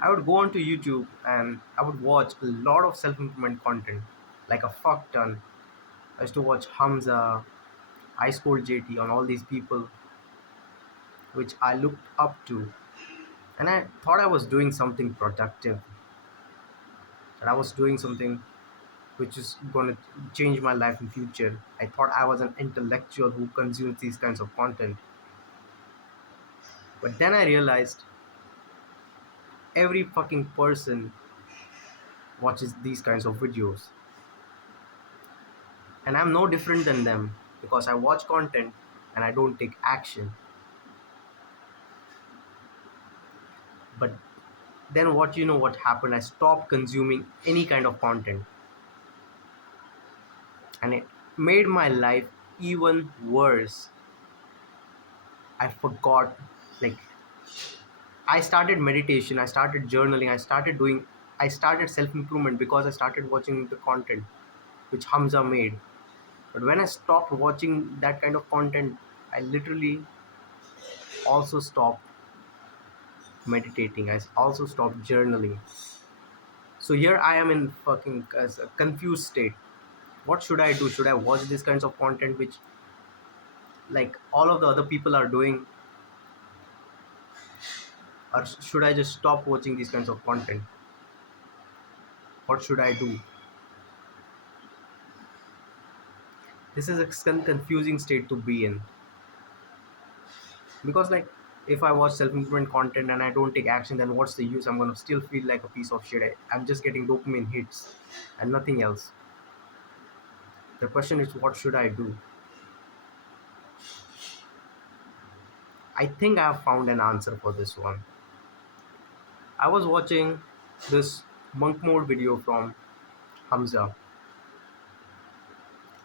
I would go onto YouTube and I would watch a lot of self improvement content, like a fuck ton. I used to watch Hamza, Ice Cold JT, on all these people which I looked up to, and I thought I was doing something productive, that I was doing something which is going to change my life in future. I thought I was an intellectual who consumes these kinds of content, but then I realized every fucking person watches these kinds of videos, and I'm no different than them because I watch content and I don't take action. But then what happened? I stopped consuming any kind of content, and it made my life even worse. I forgot, like, I started meditation, I started journaling, I started self improvement because I started watching the content which Hamza made. But when I stopped watching that kind of content, I literally also stopped meditating. I also stopped journaling. So here I am in fucking as a confused state. What should I do? Should I watch these kinds of content which, like, all of the other people are doing, or should I just stop watching these kinds of content? What should I do? This is a confusing state to be in, because, like, if I watch self-improvement content and I don't take action, then what's the use? I'm gonna still feel like a piece of shit. I'm just getting dopamine hits and nothing else. The question is, what should I do? I think I have found an answer for this one. I was watching this monk mode video from Hamza,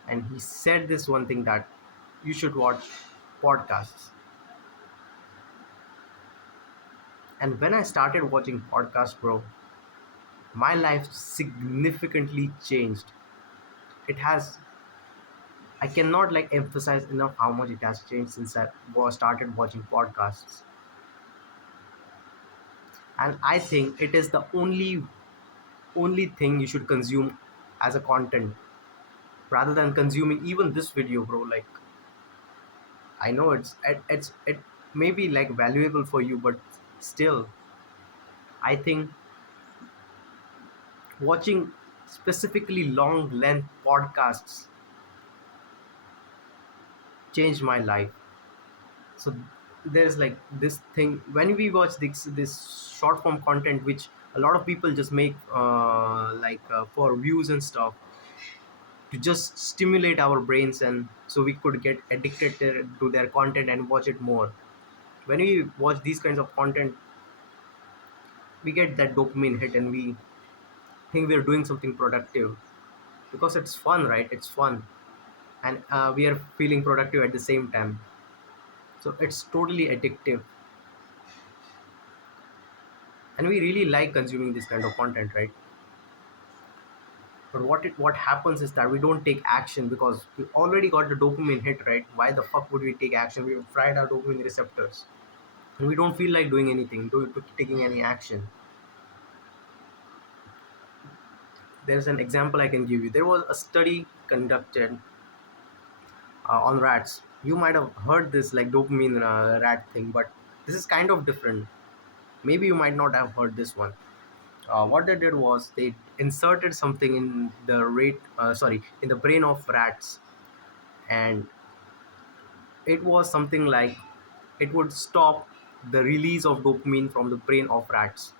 and he said this one thing, that you should watch podcasts. And when I started watching podcasts, bro, my life significantly changed. It has, I cannot like emphasize enough how much it has changed since I started watching podcasts. And I think it is the only thing you should consume as a content, rather than consuming even this video, bro. Like, I know it may be like valuable for you, but still, I think watching specifically long length podcasts changed my life. So there's like this thing when we watch this short form content which a lot of people just make for views and stuff, to just stimulate our brains, and so we could get addicted to their content and watch it more. When we watch these kinds of content, we get that dopamine hit and we think we're doing something productive because it's fun, right? It's fun, and we are feeling productive at the same time. So it's totally addictive, and we really like consuming this kind of content, right? But what happens is that we don't take action because we already got the dopamine hit, right? Why the fuck would we take action? We've fried our dopamine receptors, and we don't feel like doing anything, taking any action. There's an example I can give you. There was a study conducted on rats. You might have heard this, like, dopamine rat thing, but this is kind of different. Maybe you might not have heard this one. What they did was they inserted something in in the brain of rats, and it was something like it would stop the release of dopamine from the brain of rats.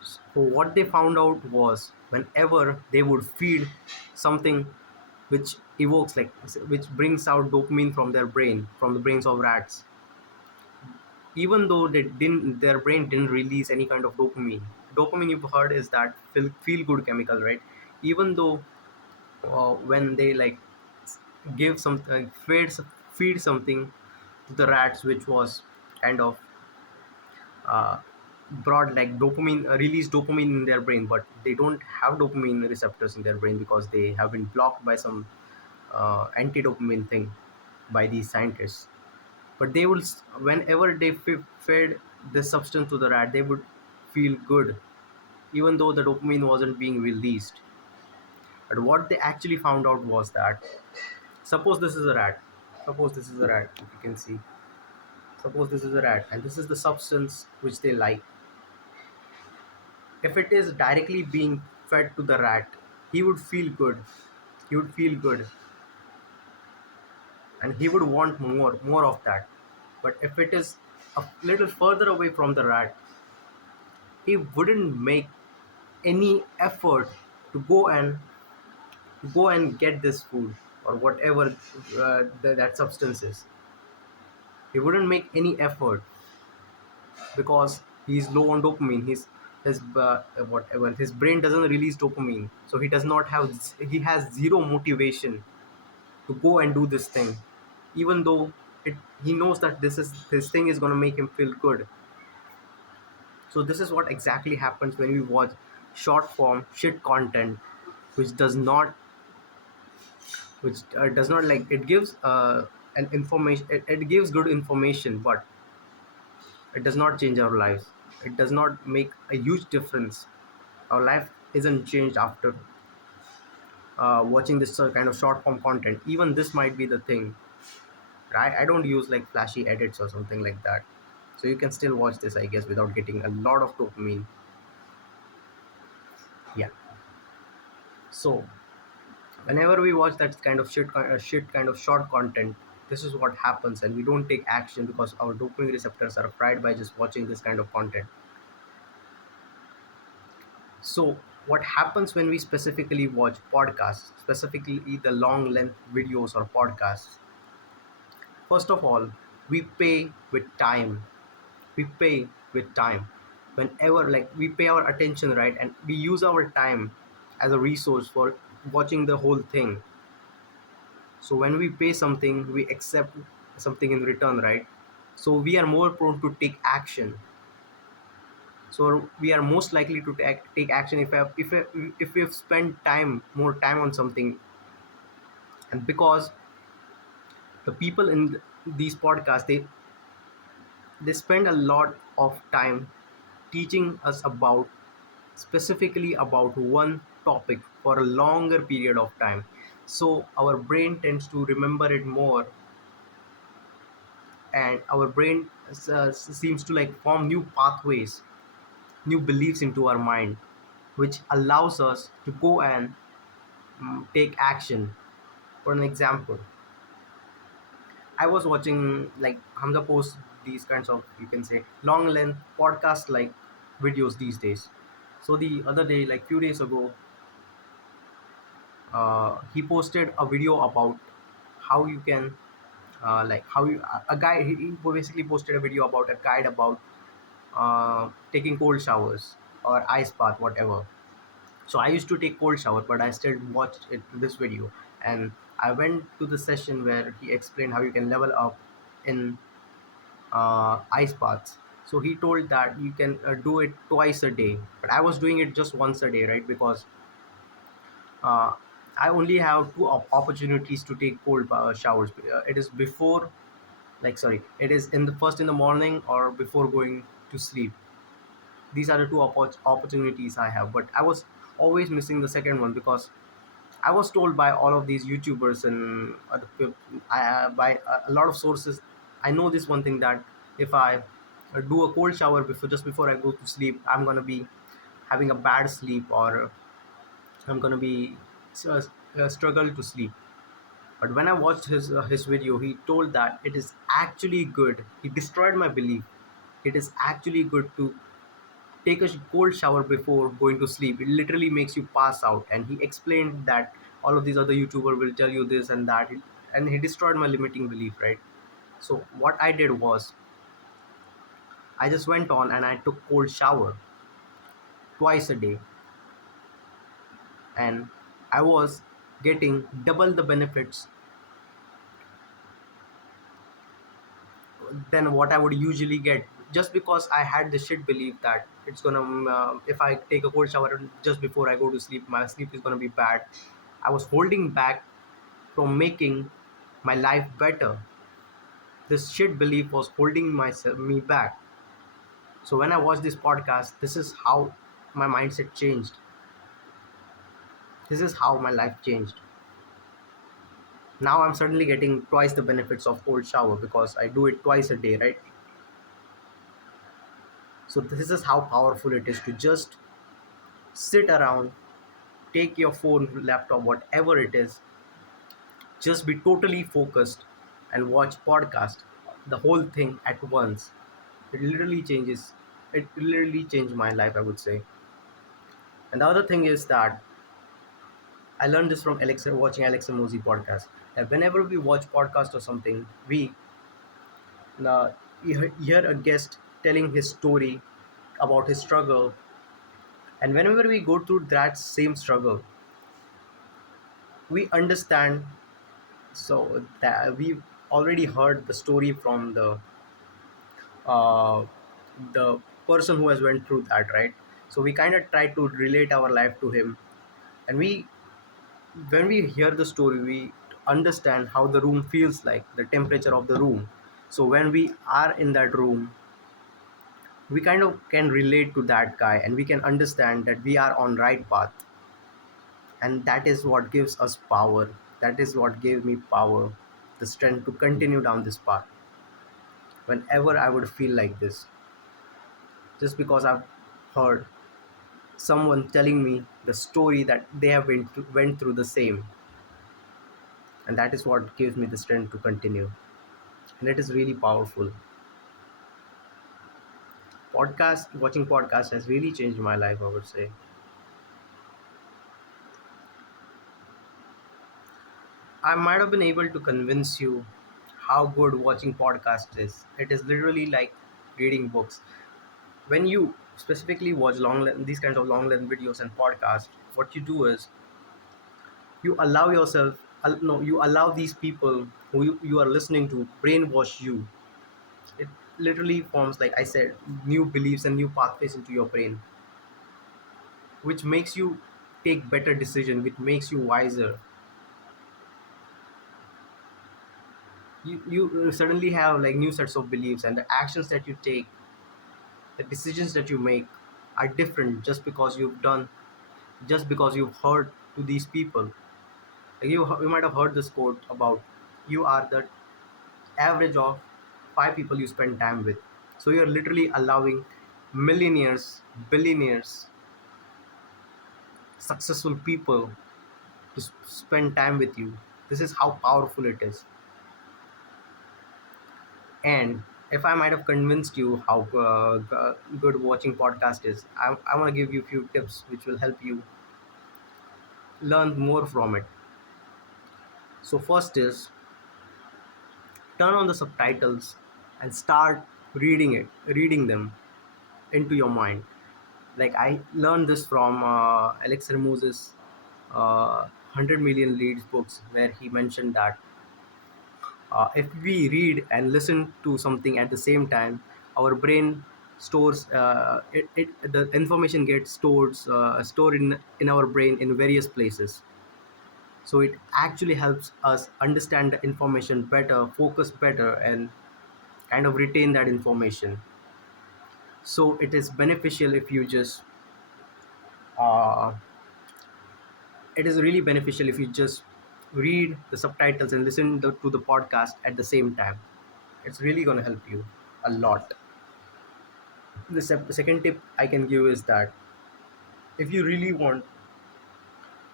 So what they found out was, whenever they would feed something which evokes, like, which brings out dopamine from their brain, from the brains of rats, even though their brain didn't release any kind of dopamine. Dopamine, you've heard, is that feel good chemical, right? Even though when they, like, give something, feed something to the rats which was kind of uh, brought, like, dopamine, release dopamine in their brain, but they don't have dopamine receptors in their brain because they have been blocked by some anti-dopamine thing by these scientists. But they will, whenever they fed this substance to the rat, they would feel good, even though the dopamine wasn't being released. But what they actually found out was that, suppose this is a rat, suppose this is a rat, if you can see, suppose this is a rat, and this is the substance which they like. If it is directly being fed to the rat, he would feel good. He would feel good, and he would want more of that. But if it is a little further away from the rat, he wouldn't make any effort to go and get this food or whatever that substance is. He wouldn't make any effort because he's low on dopamine. His his brain doesn't release dopamine, so he has zero motivation to go and do this thing, even though he knows that this thing is going to make him feel good. So this is what exactly happens when we watch short form shit content, which does not like it gives an information. It gives good information, but it does not change our lives. It does not make a huge difference. Our life isn't changed after watching this kind of short form content. Even this might be the thing, right? I don't use like flashy edits or something like that, so you can still watch this, I guess, without getting a lot of dopamine. Yeah. So whenever we watch that kind of shit kind of short content, this is what happens, and we don't take action because our dopamine receptors are fried by just watching this kind of content. So what happens when we specifically watch podcasts, specifically the long length videos or podcasts? First of all, we pay with time. We pay with time. Whenever like we pay our attention, right, and we use our time as a resource for watching the whole thing. So when we pay something, we accept something in return, right? So we are more prone to take action. So we are most likely to take action if we've spent more time on something. And because the people in these podcasts, they spend a lot of time teaching us about specifically about one topic for a longer period of time, so our brain tends to remember it more, and our brain seems to like form new pathways, new beliefs into our mind, which allows us to go and take action. For an example, I was watching like Hamza posts these kinds of, you can say, long length podcast like videos these days. So the other day, like few days ago, he posted a video about how you can like how you a guy he basically posted a video about a guide about taking cold showers or ice bath, whatever. So I used to take cold shower, but I still watched this video, and I went to the session where he explained how you can level up in ice baths. So he told that you can do it twice a day, but I was doing it just once a day, right? Because uh, I only have two opportunities to take cold showers. It is before, like, sorry, it is in the first in the morning or before going to sleep. These are the two opportunities I have, but I was always missing the second one because I was told by all of these YouTubers and by a lot of sources. I know this one thing, that if I do a cold shower before I go to sleep, I'm gonna be having a bad sleep, or I'm gonna be uh, struggle to sleep. But when I watched his video, he told that it is actually good. He destroyed my belief. It is actually good to take a cold shower before going to sleep. It literally makes you pass out. And he explained that all of these other YouTubers will tell you this and that, and he destroyed my limiting belief, right? So what I did was, I just went on and I took cold shower twice a day, and I was getting double the benefits than what I would usually get, just because I had the shit belief that it's gonna if I take a cold shower just before I go to sleep, my sleep is gonna be bad. I was holding back from making my life better. This shit belief was holding me back. So when I watched this podcast, this is how my mindset changed. This is how my life changed. Now I'm suddenly getting twice the benefits of cold shower because I do it twice a day, right? So this is how powerful it is to just sit around, take your phone, laptop, whatever it is, just be totally focused and watch podcast, the whole thing at once. It literally changes. It literally changed my life, I would say. And the other thing is that I learned this from Alexa, watching Alexa Mozi podcast. That whenever we watch podcast or something, we hear a guest telling his story about his struggle, and whenever we go through that same struggle, we understand. So that we've already heard the story from uh, the person who has went through that, right? So we kind of try to relate our life to him, and we when we hear the story, we understand how the room feels like, the temperature of the room. So when we are in that room, we kind of can relate to that guy, and we can understand that we are on right path. And that is what gives us power. That is what gave me power, the strength to continue down this path whenever I would feel like this, just because I've heard someone telling me the story that they have went through the same. And that is what gives me the strength to continue, and it is really powerful. Podcast Watching podcast has really changed my life, I would say. I might have been able to convince you how good watching podcast is. It is literally like reading books. When you specifically watch these kinds of long length videos and podcasts, what you do is you allow yourself, no, you allow these people who you are listening to brainwash you. It literally forms, like I said, new beliefs and new pathways into your brain, which makes you take better decision, which makes you wiser. You suddenly have like new sets of beliefs, and the actions that you take, the decisions that you make are different just because you've heard to these people. Like you might have heard this quote about, you are the average of five people you spend time with. So you're literally allowing millionaires, billionaires, successful people to spend time with you. This is how powerful it is. And if I might have convinced you how good watching podcast is, I want to give you a few tips which will help you learn more from it. So first is, turn on the subtitles and start reading them into your mind. Like I learned this from Alex Ramos's 100 Million Leads books, where he mentioned that if we read and listen to something at the same time, our brain stores the information gets stored in our brain in various places. So it actually helps us understand the information better, focus better, and kind of retain that information. So it is beneficial if you just uh, it is really beneficial if you just read the subtitles and listen to the podcast at the same time. It's really going to help you a lot. The second tip I can give is that if you really want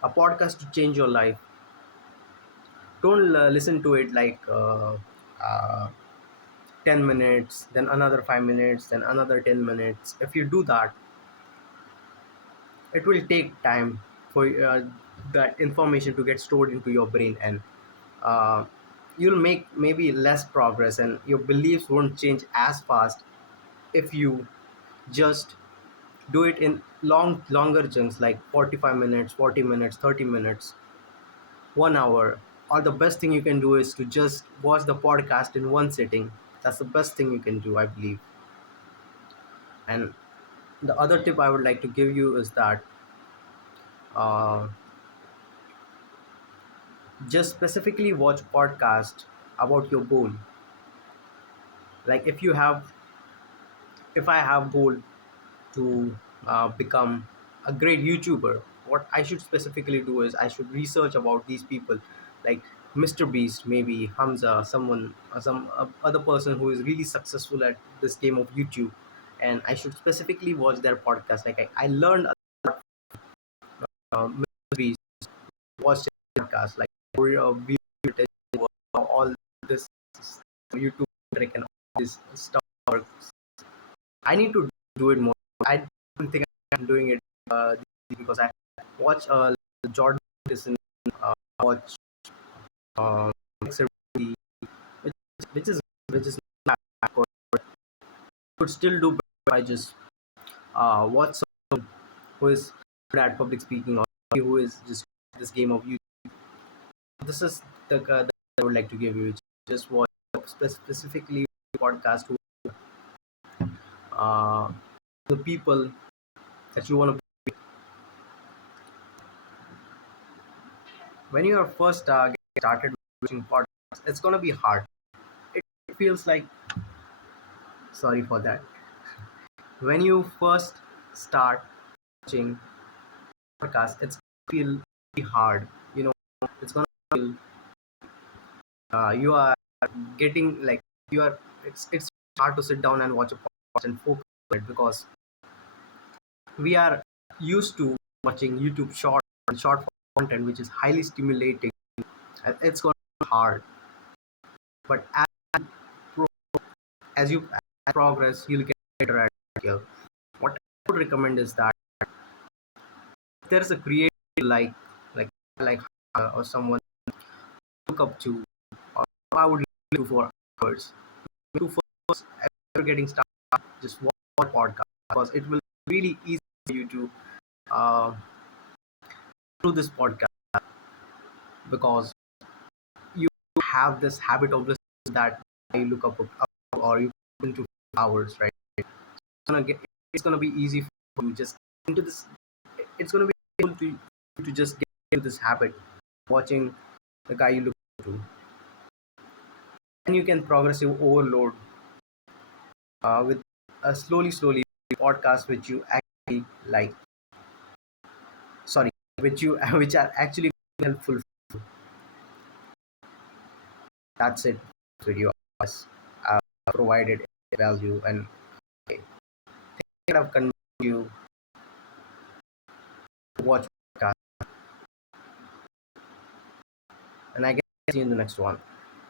a podcast to change your life, don't listen to it like uh, 10 minutes, then another 5 minutes, then another 10 minutes. If you do that, it will take time for that information to get stored into your brain, and uh, you'll make maybe less progress, and your beliefs won't change as fast if you just do it in longer chunks, like 45 minutes, 40 minutes, 30 minutes, 1 hour. Or the best thing you can do is to just watch the podcast in one sitting. That's the best thing you can do, I believe. And the other tip I would like to give you is that uh, just specifically watch podcast about your goal. Like if you have if I have goal to become a great YouTuber, what I should specifically do is I should research about these people, like Mr. Beast, maybe Hamza, someone, some other person who is really successful at this game of YouTube, and I should specifically watch their podcast. Like I learned Mr. Beast, watched his podcast, like view all this YouTube trick and all this stuff. I need to do it more. I don't think I'm doing it because I watch Jordan Peterson, watch uh, Mixer, which, which is which is not bad, but could still do better if I just watch someone who is good at public speaking or who is just this game of you. This is the I would like to give you. Just watch specifically podcast who uh, the people that you want to. When you are first getting started watching podcasts, it's gonna be hard. It feels like, sorry for that. When you first start watching podcasts, it's gonna feel really hard. You know, it's gonna feel you are getting like you are. It's hard to sit down and watch a podcast and focus on it because we are used to watching YouTube short content, which is highly stimulating. And it's gonna be hard, but pro- as you progress, you'll get better at skill. What I would recommend is that if there is a creator like like like or someone look up to, or I would look to for hours to first after getting started, just watch a podcast because it will be really easy for you to uh, do this podcast because you have this habit of listening that you look up or you put into hours, right? Gonna get it's gonna be easy for you just into this. It's gonna be able to just get into this habit watching the guy you look to, and you can progressive overload with a slowly podcast which you actually like. Sorry, which you which are actually helpful. That's it. Video has provided value and I think I've convinced you to watch podcast, and I guess see you in the next one.